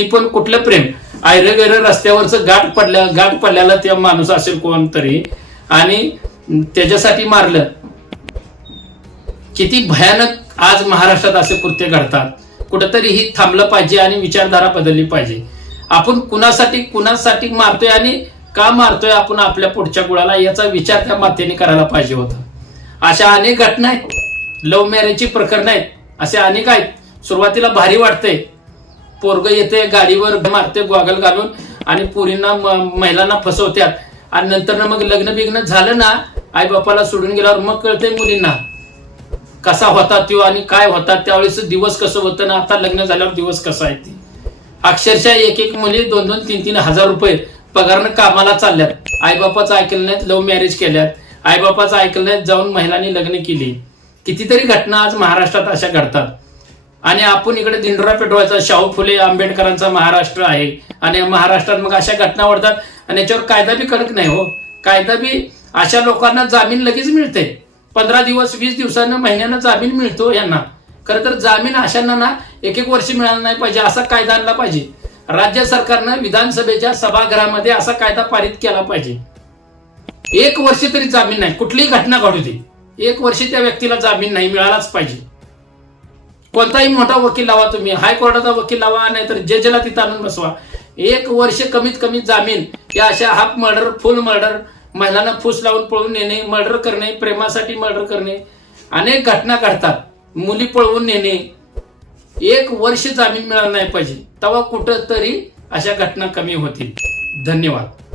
ती पण कुठलं प्रेम, आयरं रस्त्यावरचं गाठ पडल्याला त्या माणूस असेल कोणतरी आणि त्याच्यासाठी मारलं. किती भयानक आज महाराष्ट्रात असे कृत्य घडतात. कुठंतरी ही थांबलं पाहिजे आणि विचारधारा बदलली पाहिजे. आपण कुणासाठी मारतोय आणि का मारतोय आपण आपल्या पुढच्या गुळाला, याचा विचार त्या मातेने करायला पाहिजे होता. अशा अनेक घटना आहेत, लव्ह मॅरेजची प्रकरण आहेत, असे अनेक आहेत. सुरुवातीला भारी वाटतंय, पोरग येते गाडीवर मारते गॉगल घालून आणि पोरींना महिलांना फसवत्यात आणि नंतर मग लग्न बिग्न झालं ना, आई बापाला सोडून गेल्यावर मग कळतंय मुलींना कसा होता तो आणि काय होता त्यावेळेस दिवस कसं होतं ना, आता लग्न झाल्यावर दिवस कसा आहे ते. अक्षरशः एक मुली 2-2, 3-3 हजार रुपये पगारनं कामाला चालल्यात. आईबापाचं ऐकलं नाहीत, लव्ह मॅरेज केल्यात. आईबापाचं ऐकलं नाहीत, जाऊन महिलांनी लग्न केली. कितीतरी घटना आज महाराष्ट्रात अशा घडतात. आणि आपण इकडे धिंडोरा पेटवायचा, शाहू फुले आंबेडकरांचा महाराष्ट्र आहे आणि महाराष्ट्रात मग अशा घटना घडतात आणि याच्यावर कायदा बी कडक नाही हो. कायदा बी अशा लोकांना जामीन लगेच मिळते, 15 दिवस 20 दिवसांना महिन्यानं जामीन मिळतो यांना. खरं तर जामीन अशांना ना 1-1 वर्ष मिळाला नाही पाहिजे, असा कायदा आणला पाहिजे. राज्य सरकारनं विधानसभेच्या सभागृहामध्ये असा कायदा पारित केला पाहिजे. 1 वर्ष तरी जामीन नाही, कुठलीही घटना घडू दे, 1 वर्ष त्या व्यक्तीला जामीन नाही मिळालाच पाहिजे. कोणताही मोठा वकील लावा तुम्ही, हायकोर्टाचा वकील लावा, नाहीतर जजला तिथं आणून बसवा. 1 वर्ष कमीत कमी जामीन. या अशा हाफ मर्डर, फुल मर्डर, महिलांना फूस लावून पळून नेणे, मर्डर करणे, प्रेमासाठी मर्डर करणे, अनेक घटना घडतात. मुली पळवून नेणे, 1 वर्ष जामीन मिळाला नाही पाहिजे, तेव्हा कुठं तरी अशा घटना कमी होतील. धन्यवाद.